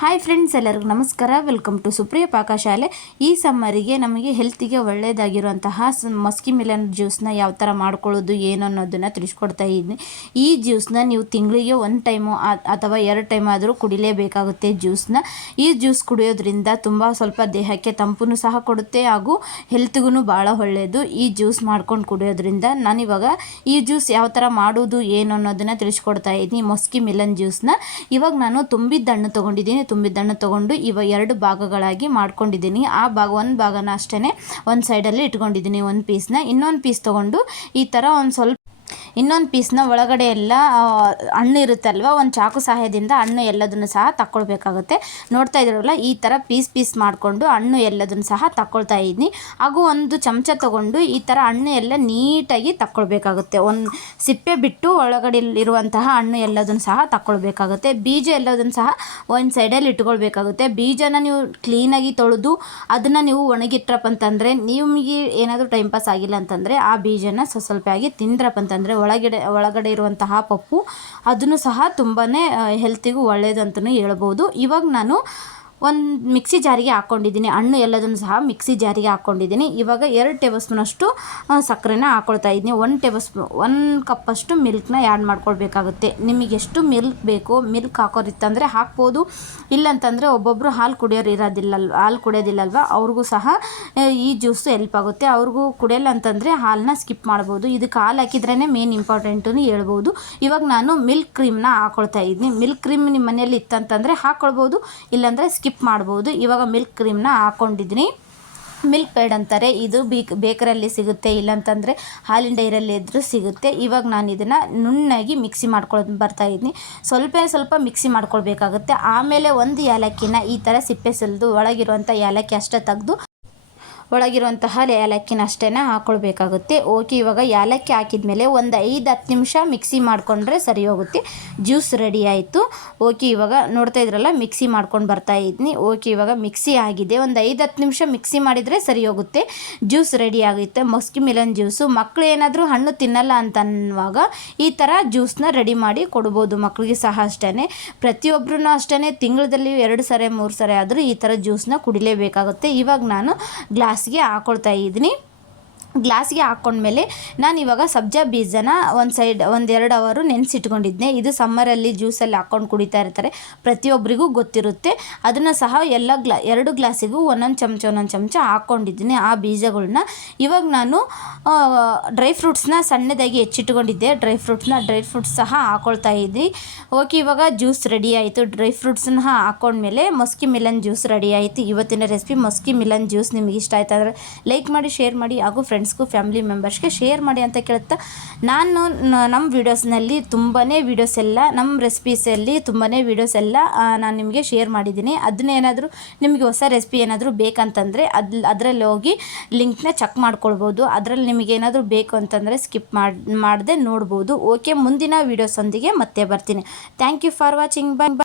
Hi friends, ಎಲ್ಲರಿಗೂ ನಮಸ್ಕಾರ. Welcome to Supriya Pakashale. ಈ ಸಮ್ಮರಿಗೆ ನಮಗೆ ಹೆಲ್ತಿಗೆ ಒಳ್ಳೆಯದಾಗಿರುವಂತಹ ಮಸ್ಕಿ ಮಿಲನ್ ಜ್ಯೂಸ್ನ ಯಾವ ಥರ ಮಾಡ್ಕೊಳ್ಳೋದು ಏನು ಅನ್ನೋದನ್ನು ತಿಳಿಸ್ಕೊಡ್ತಾ ಇದ್ದೀನಿ. ಈ ಜ್ಯೂಸ್ನ ನೀವು ತಿಂಗಳಿಗೆ 1 ಟೈಮು ಅಥವಾ 2 ಟೈಮ್ ಆದರೂ ಕುಡಿಲೇಬೇಕಾಗುತ್ತೆ ಜ್ಯೂಸ್ನ. ಈ ಜ್ಯೂಸ್ ಕುಡಿಯೋದ್ರಿಂದ ಸ್ವಲ್ಪ ದೇಹಕ್ಕೆ ತಂಪನ್ನು ಸಹ ಕೊಡುತ್ತೆ ಹಾಗೂ ಹೆಲ್ತ್ಗೂ ಭಾಳ ಒಳ್ಳೆಯದು. ಈ ಜ್ಯೂಸ್ ಮಾಡ್ಕೊಂಡು ಕುಡಿಯೋದ್ರಿಂದ ನಾನಿವಾಗ ಈ ಜ್ಯೂಸ್ ಯಾವ ಥರ ಮಾಡೋದು ಏನು ಅನ್ನೋದನ್ನು ತಿಳಿಸ್ಕೊಡ್ತಾ ಇದ್ದೀನಿ. ಮಸ್ಕಿ ಮಿಲನ್ ಜ್ಯೂಸ್ನ ಇವಾಗ ನಾನು ತುಂಬಿದ್ದ ಹಣ್ಣು ತೊಗೊಂಡಿದ್ದೀನಿ. ತುಂಬಿದ್ದ ಹಣ್ಣು ತೊಗೊಂಡು 2 ಭಾಗಗಳಾಗಿ ಮಾಡ್ಕೊಂಡಿದ್ದೀನಿ. ಒಂದು ಭಾಗನ ಅಷ್ಟೇ ಒಂದು ಸೈಡಲ್ಲಿ ಇಟ್ಕೊಂಡಿದ್ದೀನಿ, ಒಂದು ಪೀಸ್ನ. ಇನ್ನೊಂದು ಪೀಸ್ ತೊಗೊಂಡು ಈ ಥರ ಇನ್ನೊಂದು ಪೀಸ್ನ ಒಳಗಡೆ ಎಲ್ಲ ಹಣ್ಣು ಇರುತ್ತಲ್ವ, ಒಂದು ಚಾಕು ಸಹಾಯದಿಂದ ಹಣ್ಣು ಎಲ್ಲದನ್ನು ಸಹ ತಕ್ಕೊಳ್ಬೇಕಾಗುತ್ತೆ. ನೋಡ್ತಾ ಇದ್ದೀರಲ್ಲ, ಈ ಥರ ಪೀಸ್ ಮಾಡಿಕೊಂಡು ಹಣ್ಣು ಎಲ್ಲದನ್ನು ಸಹ ತಕ್ಕೊಳ್ತಾ ಇದ್ದೀನಿ. ಹಾಗೂ ಒಂದು ಚಮಚ ತೊಗೊಂಡು ಈ ಥರ ಹಣ್ಣು ಎಲ್ಲ ನೀಟಾಗಿ ತಕ್ಕೊಳ್ಬೇಕಾಗುತ್ತೆ. ಒಂದು ಸಿಪ್ಪೆ ಬಿಟ್ಟು ಒಳಗಡೆ ಇರುವಂತಹ ಹಣ್ಣು ಎಲ್ಲದನ್ನು ಸಹ ತಕ್ಕೊಳ್ಬೇಕಾಗುತ್ತೆ. ಬೀಜ ಎಲ್ಲದನ್ನು ಸಹ ಒಂದು ಸೈಡಲ್ಲಿ ಇಟ್ಕೊಳ್ಬೇಕಾಗುತ್ತೆ. ಬೀಜನ ನೀವು ಕ್ಲೀನಾಗಿ ತೊಳೆದು ಅದನ್ನು ನೀವು ಒಣಗಿಟ್ರಪ್ಪ ಅಂತಂದರೆ, ನಿಮಗೆ ಏನಾದರೂ ಟೈಮ್ ಪಾಸ್ ಆಗಿಲ್ಲ ಅಂತಂದರೆ ಆ ಬೀಜನ ಸ್ವಲ್ಪ ಆಗಿ ತಿಂದ್ರಪ್ಪ ಅಂತಂದರೆ ಒಳಗಡೆ ಇರುವಂತಹ ಪಪ್ಪು ಅದನ್ನು ಸಹ ತುಂಬಾ ಹೆಲ್ತಿಗೂ ಒಳ್ಳೆಯದು ಅಂತಲೇ ಹೇಳ್ಬೋದು. ಇವಾಗ ನಾನು ಒಂದು ಮಿಕ್ಸಿ ಜಾರಿಗೆ ಹಾಕ್ಕೊಂಡಿದ್ದೀನಿ. ಹಣ್ಣು ಎಲ್ಲದನ್ನು ಸಹ ಮಿಕ್ಸಿ ಜಾರಿಗೆ ಹಾಕ್ಕೊಂಡಿದ್ದೀನಿ. ಇವಾಗ 2 ಟೇಬಲ್ ಸ್ಪೂನಷ್ಟು ಸಕ್ಕರೆನ ಹಾಕ್ಕೊಳ್ತಾ ಇದ್ದೀನಿ. 1 ಕಪ್ಪಷ್ಟು ಮಿಲ್ಕ್ನ ಆ್ಯಡ್ ಮಾಡ್ಕೊಳ್ಬೇಕಾಗುತ್ತೆ. ನಿಮಗೆ ಎಷ್ಟು ಮಿಲ್ಕ್ ಬೇಕೋ, ಮಿಲ್ಕ್ ಹಾಕೋರಿತ್ತಂದರೆ ಹಾಕ್ಬೋದು. ಇಲ್ಲಂತಂದರೆ ಒಬ್ಬೊಬ್ಬರು ಹಾಲು ಕುಡಿಯೋದಿಲ್ಲಲ್ವ, ಅವ್ರಿಗೂ ಸಹ ಈ ಜ್ಯೂಸು ಹೆಲ್ಪ್ ಆಗುತ್ತೆ. ಅವ್ರಿಗೂ ಕುಡಿಯಲ್ಲ ಅಂತಂದರೆ ಹಾಲನ್ನ ಸ್ಕಿಪ್ ಮಾಡ್ಬೋದು. ಇದಕ್ಕೆ ಹಾಲು ಹಾಕಿದ್ರೇ ಮೇನ್ ಇಂಪಾರ್ಟೆಂಟು ಹೇಳ್ಬೋದು. ಇವಾಗ ನಾನು ಮಿಲ್ಕ್ ಕ್ರೀಮ್ನ ಹಾಕ್ಕೊಳ್ತಾ ಇದ್ದೀನಿ. ಮಿಲ್ಕ್ ಕ್ರೀಮ್ ನಿಮ್ಮ ಮನೆಯಲ್ಲಿ ಇತ್ತಂತಂದರೆ ಹಾಕ್ಕೊಳ್ಬೋದು, ಇಲ್ಲಾಂದರೆ ಸ್ಕಿಪ್ ಮಾಡ್ಬೋದು. ಇವಾಗ ಮಿಲ್ಕ್ ಕ್ರೀಮ್ನ ಹಾಕ್ಕೊಂಡಿದ್ದೀನಿ. ಮಿಲ್ಕ್ ಪೇಡ್ ಅಂತಾರೆ, ಇದು ಬೇಕರಲ್ಲಿ ಸಿಗುತ್ತೆ, ಇಲ್ಲಾಂತಂದರೆ ಹಾಲಿನ ಡೈರಿಯಲ್ಲಿ ಇದ್ರೂ ಸಿಗುತ್ತೆ. ಇವಾಗ ನಾನು ಇದನ್ನು ನುಣ್ಣಗೆ ಮಿಕ್ಸಿ ಮಾಡ್ಕೊಂಡು ಬರ್ತಾ ಇದ್ದೀನಿ. ಸ್ವಲ್ಪ ಮಿಕ್ಸಿ ಮಾಡ್ಕೊಳ್ಬೇಕಾಗುತ್ತೆ. ಆಮೇಲೆ ಒಂದು ಏಲಕ್ಕಿನ ಈ ಥರ ಸಿಪ್ಪೆ ಸುಲಿದು ಒಳಗಿರುವಂಥ ಏಲಕ್ಕಿ ಅಷ್ಟೇ ತೆಗೆದು ಒಳಗಿರುವಂತಹ ಏಲಕ್ಕಿನ ಅಷ್ಟೇ ಹಾಕ್ಕೊಳ್ಬೇಕಾಗುತ್ತೆ. ಓಕೆ, ಇವಾಗ ಏಲಕ್ಕಿ ಹಾಕಿದ ಮೇಲೆ ಒಂದು 5-10 ನಿಮಿಷ ಮಿಕ್ಸಿ ಮಾಡಿಕೊಂಡ್ರೆ ಸರಿ ಹೋಗುತ್ತೆ. ಜ್ಯೂಸ್ ರೆಡಿ ಆಯಿತು. ಓಕೆ, ಇವಾಗ ನೋಡ್ತಾ ಇದ್ರಲ್ಲ, ಮಿಕ್ಸಿ ಮಾಡ್ಕೊಂಡು ಬರ್ತಾ ಇದ್ದೀನಿ. ಓಕೆ, ಇವಾಗ ಮಿಕ್ಸಿ ಆಗಿದೆ. ಒಂದು 5-10 ನಿಮಿಷ ಮಿಕ್ಸಿ ಮಾಡಿದರೆ ಸರಿ ಹೋಗುತ್ತೆ. ಜ್ಯೂಸ್ ರೆಡಿ ಆಗುತ್ತೆ, ಮಸ್ಕಿ ಮಿಲನ್ ಜ್ಯೂಸು. ಮಕ್ಕಳು ಏನಾದರೂ ಹಣ್ಣು ತಿನ್ನಲ್ಲ ಅಂತ ಅನ್ನುವಾಗ ಈ ಥರ ಜ್ಯೂಸ್ನ ರೆಡಿ ಮಾಡಿ ಕೊಡ್ಬೋದು ಮಕ್ಕಳಿಗೆ ಸಹ ಅಷ್ಟೇ. ಪ್ರತಿಯೊಬ್ಬರೂ ಅಷ್ಟೇ ತಿಂಗಳಲ್ಲಿ 2 ಸರಿ 3 ಸರಿ ಆದರೂ ಈ ಥರ ಜ್ಯೂಸ್ನ ಕುಡಿಲೇಬೇಕಾಗುತ್ತೆ. ಇವಾಗ ನಾನು ಗ್ಲಾಸ್ಗೆ ಹಾಕ್ಕೊಳ್ತಾ ಇದ್ದೀನಿ. ಗ್ಲಾಸ್ಗೆ ಹಾಕ್ಕೊಂಡ್ಮೇಲೆ ನಾನು ಇವಾಗ ಸಬ್ಜಾ ಬೀಜನ ಒಂದು 2 ಅವರು ನೆನೆಸಿಟ್ಕೊಂಡಿದ್ದೆ. ಇದು ಸಮ್ಮರಲ್ಲಿ ಜ್ಯೂಸಲ್ಲಿ ಹಾಕ್ಕೊಂಡು ಕುಡಿತಾ ಇರ್ತಾರೆ, ಪ್ರತಿಯೊಬ್ಬರಿಗೂ ಗೊತ್ತಿರುತ್ತೆ. ಅದನ್ನು ಸಹ 2 ಗ್ಲಾಸಿಗೂ ಒಂದೊಂದು ಚಮಚ ಹಾಕ್ಕೊಂಡಿದ್ದೀನಿ ಆ ಬೀಜಗಳನ್ನ. ಇವಾಗ ನಾನು ಡ್ರೈ ಫ್ರೂಟ್ಸ್ನ ಸಣ್ಣದಾಗಿ ಹೆಚ್ಚಿಟ್ಕೊಂಡಿದ್ದೆ. ಡ್ರೈ ಫ್ರೂಟ್ಸ್ ಸಹ ಹಾಕ್ಕೊಳ್ತಾ ಇದ್ವಿ. ಓಕೆ, ಇವಾಗ ಜ್ಯೂಸ್ ರೆಡಿ ಆಯಿತು. ಡ್ರೈ ಫ್ರೂಟ್ಸನ್ನ ಹಾಕ್ಕೊಂಡ್ಮೇಲೆ ಮಸ್ಕಿ ಮಿಲನ್ ಜ್ಯೂಸ್ ರೆಡಿ ಆಯಿತು. ಇವತ್ತಿನ ರೆಸಿಪಿ ಮಸ್ಕಿ ಮಿಲನ್ ಜ್ಯೂಸ್ ನಿಮಗೆ ಇಷ್ಟ ಆಯ್ತು ಅಂದರೆ ಲೈಕ್ ಮಾಡಿ, ಶೇರ್ ಮಾಡಿ, ಹಾಗೂ ಫ್ಯಾಮಿಲಿ ಮೆಂಬರ್ಸ್ಗೆ ಶೇರ್ ಮಾಡಿ ಅಂತ ಕೇಳ್ತಾ, ನಾನು ನಮ್ಮ ವೀಡಿಯೋಸ್ನಲ್ಲಿ ನಮ್ಮ ರೆಸಿಪೀಸಲ್ಲಿ ತುಂಬಾ ವೀಡಿಯೋಸ್ ಎಲ್ಲ ನಾನು ನಿಮಗೆ ಶೇರ್ ಮಾಡಿದ್ದೀನಿ. ಅದನ್ನೇನಾದರೂ ನಿಮಗೆ ಹೊಸ ರೆಸಿಪಿ ಏನಾದರೂ ಬೇಕಂತಂದರೆ ಅದರಲ್ಲಿ ಹೋಗಿ ಲಿಂಕ್ನ ಚೆಕ್ ಮಾಡ್ಕೊಳ್ಬೋದು. ಅದರಲ್ಲಿ ನಿಮಗೆ ಏನಾದರೂ ಬೇಕು ಅಂತಂದರೆ ಸ್ಕಿಪ್ ಮಾಡದೆ ನೋಡ್ಬೋದು. ಓಕೆ, ಮುಂದಿನ ವೀಡಿಯೋಸೊಂದಿಗೆ ಮತ್ತೆ ಬರ್ತೀನಿ. Thank you for watching. Bye.